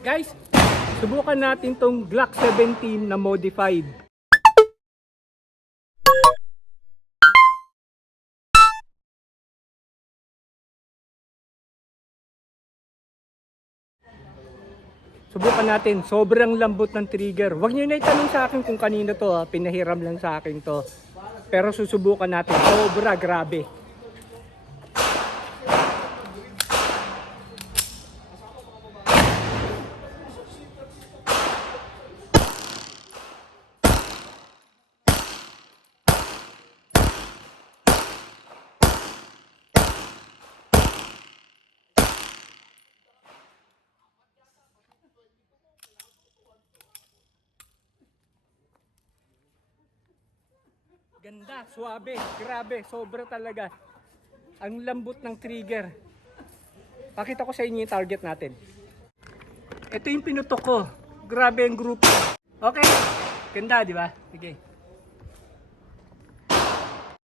Guys, subukan natin tong Glock 17 na modified. Subukan natin, sobrang lambot ng trigger. Huwag niyo na itanong sa akin kung kanino to, pinahiram lang sa akin to. Pero susubukan natin, sobra grabe. Ganda, suabe, grabe, sobra talaga. Ang lambot ng trigger. Pakita ko sa inyo yung target natin. Ito yung pinutok ko. Grabe ang grupo. Okay, ganda, di ba? Sige.